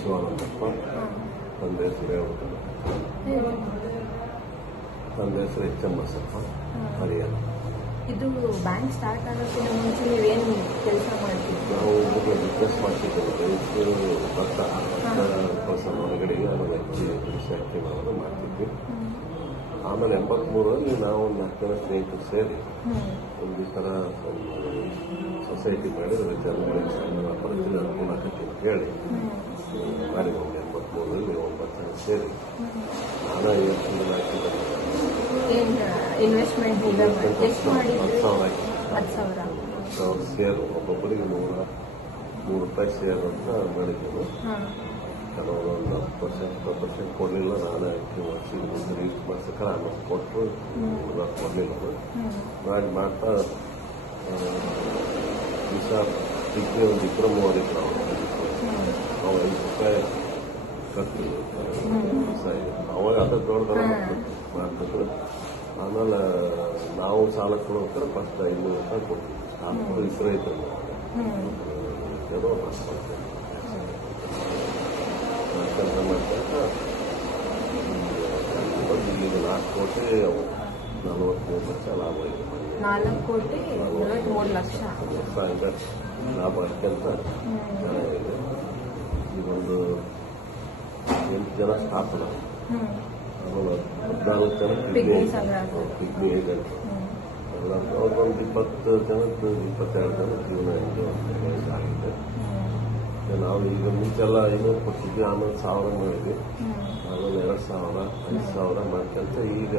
ಶಿವಾನಂದಪ್ಪ. ತಂದೆ ಹೆಸರು ಹೇಳ್ಬೇಕಲ್ಲ, ತಂದೆ ಹೆಸರು ಎಚ್.ಎಂ. ಬಸಪ್ಪ, ಹರಿಯಾಣ. ಇದು ಬ್ಯಾಂಕ್ ಸ್ಟಾರ್ಟ್ ಆಗೋಕ್ಕಿಂತ ಮುಂಚೆ ನೀವೇನು ಕೆಲಸ ಮಾಡ್ತಿದ್ವಿ? ನಾವು ಬಿಸ್ನೆಸ್ ಮಾಡ್ತಿದ್ದೇವೆ. ಭತ್ತ ಪರ್ಸನ್ ಹೊರಗಡೆಗೆ ಆಮೇಲೆ ಫ್ಯಾಕ್ಟ್ರಿ ಮಾಡೋದು ಮಾಡ್ತಿದ್ವಿ. ಆಮೇಲೆ 83ರಲ್ಲಿ ನಾವು ಒಂದು 4 ಜನ ಸ್ನೇಹಿತರು ಸೇರಿ ಒಂದು ಈ ಥರ ಸೊಸೈಟಿ ಮಾಡಿದ್ರೆ ಜನಗಳಿಗೆ ಸಣ್ಣ ವ್ಯಾಪಾರದಲ್ಲಿ ಅನುಕೂಲ ಆಗತ್ತೆ ಅಂತ ಹೇಳಿ ಮಾಡಿ ಒಂದು 83ರಲ್ಲಿ 9 ಜನ ಸೇರಿ ನಾನು 50 ಜನ ಹಾಕಿದ್ದೆ. ಇನ್ವೆಸ್ಟ್ಮೆಂಟ್ ಎಷ್ಟು ಮಾಡಿದ್ರಿ? 10,000 ಸೇರು, ಒಬ್ಬೊಬ್ಬರಿಗೆ ₹3 ಸೇರು ಅಂತ ಮಾಡಿದ್ದೆವು. ಕೆಲವರು ಒಂದು 10% ಕೊಡಲಿಲ್ಲ. ನಾನೇ ರೀಚ್ ಮಾಡ್ಸಕ್ಕೆ ಆಮೇಲೆ ಕೊಟ್ಟರು, ಕೊಡಲಿಲ್ಲ. ಮಾಡ್ತಾ ದಿವಸ ಡಿಗ್ರಿ ಒಂದು ವಿಕ್ರಮ್ ಅವರಿದ್ರು, ನಾವು ₹5 ಕಟ್ತಿದ್ರು ದಿವಸ. ಅವಾಗ ಅದು ದೊಡ್ಡ ಮಾಡ್ತಿದ್ರು. ಆಮೇಲೆ ನಾವು ಸಾಲ ಕೊಡೋಕ್ಕಾರೆ ಫಸ್ಟ್ ₹500 ಕೊಡ್ತೀವಿ. ಸ್ಟಾಫ್ ಹೆಸರು ಐತೆ ಏನೋ ಕೆಲಸ ಮಾಡ್ತಾ ಇಲ್ಲಿಗೆ 4 ಕೋಟಿ 43 ಲಕ್ಷ ಲಾಭ ಇದೆ. 4 ಕೋಟಿ 43 ಲಕ್ಷ ಲಾಭ ಅತ್ಯಂತ ಚೆನ್ನಾಗಿದೆ. ಈಗೊಂದು 8 ಜನ ಸ್ಟಾಫ್ ಅಲ್ಲ, ಆಮೇಲೆ 14 ಜನ ಪಿಗ್ನಿ ಏಜೆಂಟ್ ಎಲ್ಲ. ಅವ್ರಿಗೊಂದು 20 ಜನದ್ದು 22 ಜನ ಜೀವನ ಆಗಿದೆ. ನಾವು ಈಗ ಮುಂಚೆಲ್ಲ 500 ಕೊಟ್ಟಿದ್ವಿ, ಆಮೇಲೆ 1000 ಮಾಡಿದ್ವಿ, ಆಮೇಲೆ 2,000 5,000 ಮಾಡ್ಕೊಂತ ಈಗ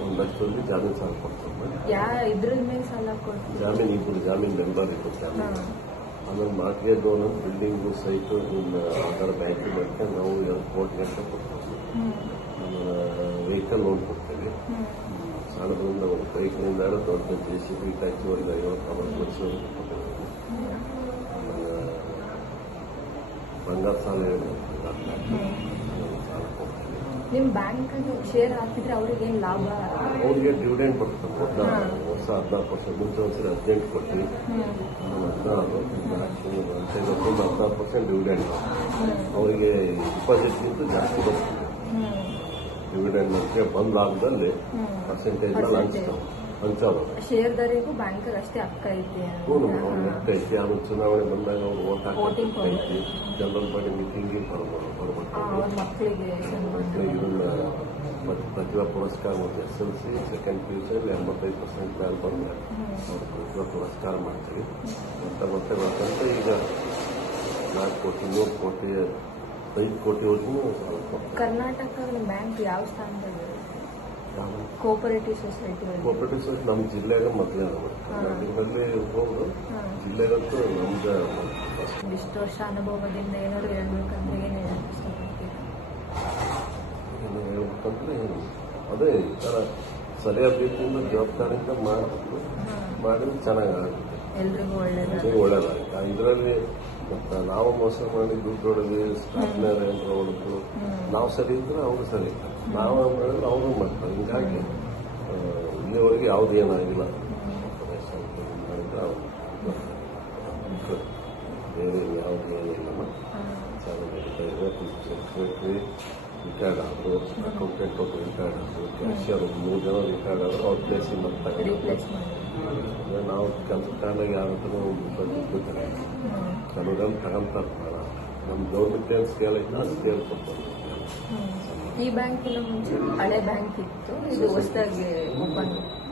1 ಲಕ್ಷದಲ್ಲಿ ಜಾಮೀನು ಸಾಲ ಕೊಡ್ತೀವಿ. ಇದ್ರ ಮೇಲೆ ಸಾಲ ಕೊಡ್ತೀವಿ? ಜಾಮೀನು ಇಬ್ಬರು ಜಾಮೀನು ಮೆಂಬರ್ ಇತ್ತು. ಆಮೇಲೆ ಮಾರ್ಕೆಟ್ ಲೋನ್, ಬಿಲ್ಡಿಂಗು, ಸೈಟು ಆಧಾರ ಬ್ಯಾಂಕಿಗೆ ಮಾಡ್ಕೊಂಡು ನಾವು 2 ಕೋಟಿ ಗಂಟೆ ಕೊಡ್ತೀವಿ. ಆಮೇಲೆ ವೆಹಿಕಲ್ ಲೋನ್ ಕೊಡ್ತೀವಿ. ಸಣ್ಣದ್ರಿಂದ ಒಂದು ಬೈಕ್ನಿಂದ ದೊಡ್ಡ JCB ಟ್ಯಾಕ್ಸಿವರೆಗೆ 50-60 ಲಕ್ಷ ಕೊಡ್ತೀವಿ. ಬಂಗಾರ ಸಾಲ ನಿಮ್ಮ ಬ್ಯಾಂಕ್ ಶೇರ್ ಹಾಕಿದ್ರೆ ಅವ್ರಿಗೆ ಏನು ಲಾಭ? ಅವ್ರಿಗೆ ಡಿವಿಡೆಂಡ್ ಬರ್ತದೆ. ವರ್ಷ 14% ಮುಂಚೆ ಒಂದ್ಸರಿ 18 ಕೊಡ್ತೀವಿ, 16% ಡಿವಿಡೆಂಡ್. ಅವರಿಗೆ ಡಿಪಾಸಿಟ್ಗಿಂತ ಜಾಸ್ತಿ ಬರ್ತದೆ ಡಿವಿಡೆಂಡ್. ಮತ್ತೆ ಬಂದ ಲಾಭದಲ್ಲಿ ಪರ್ಸೆಂಟೇಜ್ ಹಂಚೋದು. ಶೇರ್ದಾರಿಗೂ ಬ್ಯಾಂಕರ್ ಅಷ್ಟೇ ಹಕ್ಕ ಐತಿ? ಹಕ್ಕ ಐತಿ. ಆಮೇಲೆ ಚುನಾವಣೆ ಬಂದಾಗ ಅವ್ರು ಓಟ್ ಹಾಕಿ ಜನರಲ್ ಬಾಡಿ ಮೀಟಿಂಗಿಗೆ ಬರ್ಬೇಕು. ಮಕ್ಕಳಿಗೆ ಇದನ್ನ ಪ್ರತಿಭಾ ಪುರಸ್ಕಾರ ಮತ್ತು SLC ಸೆಕೆಂಡ್ PUC 85% ಮೇಲೆ ಬಂದ್ರೆ ಅವ್ರು ಪ್ರತಿಭಾ ಪುರಸ್ಕಾರ ಮಾಡ್ತೀವಿ. ಮತ್ತೆ ಬರ್ತಂತ ಈಗ 4 ಕೋಟಿ 3 ಕೋಟಿ 5 ಕೋಟಿವರೆಗೂ ಸಾಲ ಕೊಡ್ತಾರೆ. ಕರ್ನಾಟಕ ಬ್ಯಾಂಕ್ ಯಾವ ಸ್ಥಾನದಲ್ಲಿ? ಕೋಪರೇಟಿವ್ ಸೊಸೈಟಿ ನಮ್ಮ ಜಿಲ್ಲೆಗೆ ಮೊದಲೇ ಕರ್ನಾಟಕದಲ್ಲಿ ಇರ್ಬೋದು, ಜಿಲ್ಲೆಗಂತೂ ನಮ್ದು ಇಷ್ಟು ವರ್ಷ ಅನುಭವದಿಂದ ಏನಾದ್ರು ಹೇಳ್ಬೇಕಂದ್ರೆ ಏನು ಹೇಳ್ಬೇಕಂದ್ರೆ ಅದೇ ಈ ಥರ ಸರಿಯಾದ ರೀತಿಯಿಂದ ಜವಾಬ್ದಾರಿಯಿಂದ ಮಾಡಬೇಕು. ಮಾಡಿದ್ರೆ ಚೆನ್ನಾಗಾಗುತ್ತೆ, ಎಲ್ರಿಗೂ ಒಳ್ಳೇದಾಗುತ್ತೆ. ಇದರಲ್ಲಿ ನಾವು ಮೋಸ ಮಾಡಿ ದುಡ್ಡು ಹೊಡೆದು ಸ್ಟಾಫ್ನರ್ ಏನಾರ ಹೊಡೆದು ನಾವು ಸರಿ ಇದ್ರೆ ಅವರು ಸರಿ, ನಾವು ಮಾಡಿದ್ರೆ ಅವರು ಮಾಡ್ತಾರೆ. ಹೀಗಾಗಿ ಇಲ್ಲಿವರೆಗೆ ಯಾವ್ದು ಏನಾಗಿಲ್ಲ. ಮಾಡಿದ್ರೆ ಬೇರೆ ಯಾವ್ದು ಏನಿಲ್ಲ. ಚೆನ್ನಾಗಿ ಸೆಕ್ರೆಟರಿ ರಿಟೈರ್ಡ್ ಆದರು, ಅಕೌಂಟೆಂಟ್ ಒಬ್ಬರು ರಿಟೈರ್ಡ್ ಆದರು, ಕ್ಯಾಶಿಯರ್ 3 ಜನ ರಿಟೈರ್ಡ್ ಆದರು. ಅವ್ರ ಪ್ಲೇಸಿಗೆ ಮತ್ತೆ ನಾವು ಕೆಲಸ ತಗೊಂಡಾಗ ಯಾರು ಬಿಡ್ತಾರೆ, ಕೆಲವರಲ್ಲಿ ತಗೊಂತಾರೆ. ನಮ್ಮ ಗೌರ್ಮೆಂಟ್ ಏನು ಸ್ಕೇಲ್ ಐತೆ ಆ ಸ್ಕೇಲ್ ಕೊಡ್ತಾರೆ. ಈ ಬ್ಯಾಂಕಿನ ಮುಂಚೆ ಹಳೆ ಬ್ಯಾಂಕ್ ಇತ್ತು, ಇದು ಹೊಸದಾಗಿ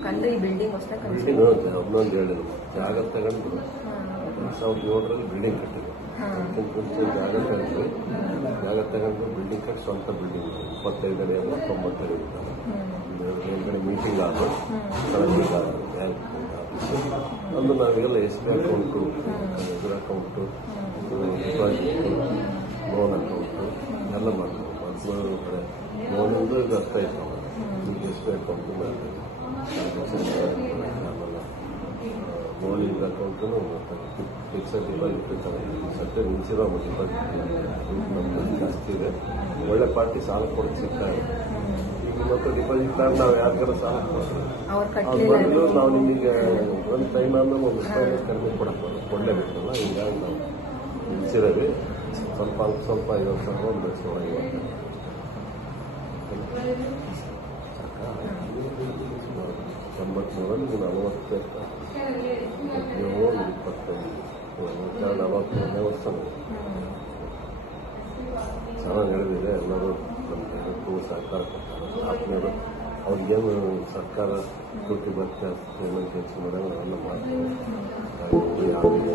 ಕಂಡ್ರೆ ಈ ಬಿಲ್ಡಿಂಗ್ ಹೊಸದಾಗಿ ಅದನ್ನೊಂದು ಹೇಳಿದ್ರು. ಜಾಗ ತಗೊಂಡು 2007ರಲ್ಲಿ ಬಿಲ್ಡಿಂಗ್ ಕಟ್ಟಿದ್ರು. ಅದಕ್ಕಿಂತ ಮುಂಚೆ ಜಾಗ ತಗೊಂಡ್ವಿ. ಜಾಗ ತಗೊಂಡು ಬಿಲ್ಡಿಂಗ್ ಕಟ್ಟಿ ಸ್ವಂತ ಬಿಲ್ಡಿಂಗ್ 25 ಅಡಿ ಅಲ್ಲ 90 ಅಡಿ ಇರ್ತಾರೆ. ಮೇಲ್ಗಡೆ ಮೀಟಿಂಗ್ ಆದ್ರು, ಬ್ಯಾಂಕ್ ಅಂದು ನಾವೆಲ್ಲ SB ಅಕೌಂಟು, ಎದುರು ಅಕೌಂಟು, ಡಿಪಾಸಿಟ್, ಲೋನ್ ಅಕೌಂಟು ಎಲ್ಲ ಮಾಡ್ತೀವಿ. ಮೊದಲು ಕಡೆ ಲೋನಿಂದು ಇದು ಅರ್ಥ ಇತ್ತು. ಈಗ SB ಅಕೌಂಟು ಮಾಡ್ತೀವಿ. ಆಮೇಲೆ ಲೋನಿಂಗ್ ಅಕೌಂಟು ಫಿಕ್ಸೆಡ್ ಡಿಪಾಸಿಟ್ ಇರ್ತಾರೆ. ಸದ್ಯ ನಿಲ್ಸಿರೋ ಡಿಪಾಸಿಟ್ ನಮ್ಮಲ್ಲಿ ಜಾಸ್ತಿ ಇದೆ. ಒಳ್ಳೆ ಪಾರ್ಟಿ ಸಾಲ ಕೊಡೋದು ಸಿಗ್ತಾ ಇದೆ. ಮತ್ತು ಡಿಪಾಸಿಟ್ ಕಾರ್ಡ್ ನಾವು ಯಾರಿಗಾರ ಸಾಲ ಕೊಡೋದು ನಾವು ನಿಮಗೆ ಒಂದು ಟೈಮ್ ಆದ್ಮೇಲೆ ₹1 ಕಡಿಮೆ ಕೊಡಲೇಬೇಕಲ್ಲ. ಹೀಗಾಗಿ ನಾವು ನಿಲ್ಸಿರೋದು ಸ್ವಲ್ಪ ಸ್ವಲ್ಪ 50 ಸಾವಿರ ಒಂದು ಲಕ್ಷ ಒಳಗೆ ಎಂಬತ್ಮೂರಲ್ಲಿ 40 25 41ನೇ ವರ್ಷ ಚೆನ್ನಾಗಿ ನಡೆದಿದೆ. ಎಲ್ಲರೂ ನಮಗೆ ಎಲ್ಲರಿಗೂ ಸಹಕಾರ ಕೊಡ್ತಾರೆ. ಆತ್ಮೀಯರು ಅವ್ರಿಗೇನು ಸರ್ಕಾರ ಡ್ಯೂಟಿ ಬರ್ತಾ ಏನೋ ಕೆಲಸ ಮಾಡಿದ್ರೆ ಎಲ್ಲ ಮಾಡ್ತಾರೆ. ಯಾವುದೇ